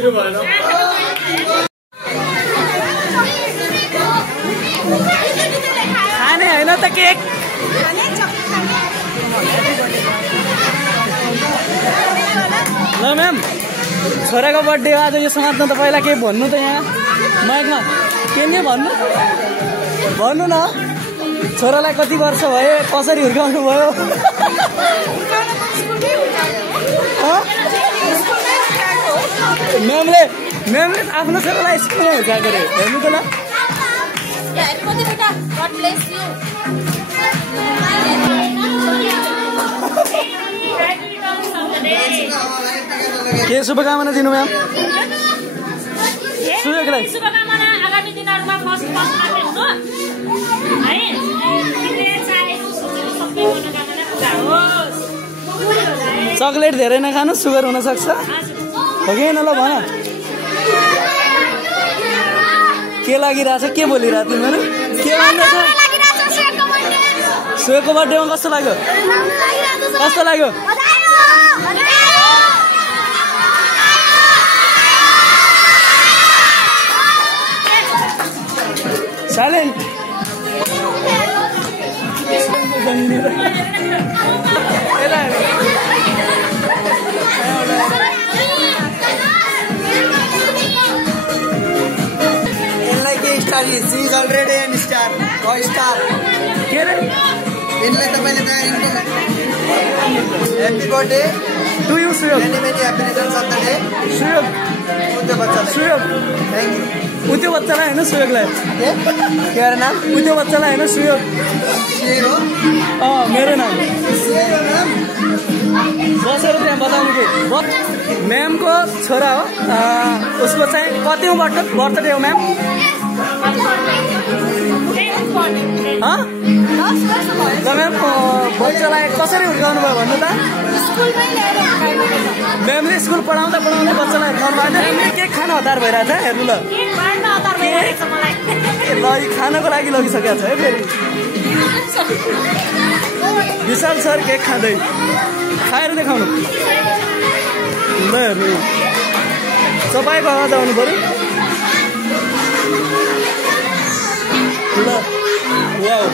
दिनु भएन खाने हैन त केक ल म्याम छोराको बर्थडे आज यो समात्न त पहिला केही भन्नु त यहाँ माइकमा के नि भन्नु न छोरालाई कति वर्ष भयो कसरी हुर्काउनु भयो म्यामले आफ्नो छोरालाई स्कुलमा हुर्काएको अरे हेर्नु त ल के शुभकामना दिनु म्याम सुयोगलाई शुभकामना आगामी दिनहरुमा फर्स्ट हेर्नु है तिमीले चाहेको सोचेको सबै मनोकामना पूरा होस् चकलेट धेरै नखानु सुगर हुन सक्छ हो कि न ल भन के लागिरहेछ के बोलिरहेछ तिमीहरू के भन्दैछ सुयोगको बर्थडेमा कस्तो लाग्यो silent She is already a star, rock star. Happy birthday to you, Suyog. Many happiness on Saturday. Suyog. Thank you. उतो बच्चालाई हैन सुयोगलाई के नाम उतो बच्चालाई हैन सुयोग मेरो नाम बसेर त्यहाँ बताउनु के म्यामको छोरा हो उसको चाहिँ कतिौं बर्थडे हो म्याम ल म्याम बच्चालाई कसरी हुर्काउनु भयो भन्नु त म्यामले स्कुल पढाउँदा बच्चालाई म्यामले केक खान हतार भइरहेछ हेर्नु ल ल खानको लागि लगिसकेको छ है फेरि विशाल सर केक खाँदै खाएर देखाउनु ल हेर्नु सबैको आवाज आउनु पर्यो ल वाउ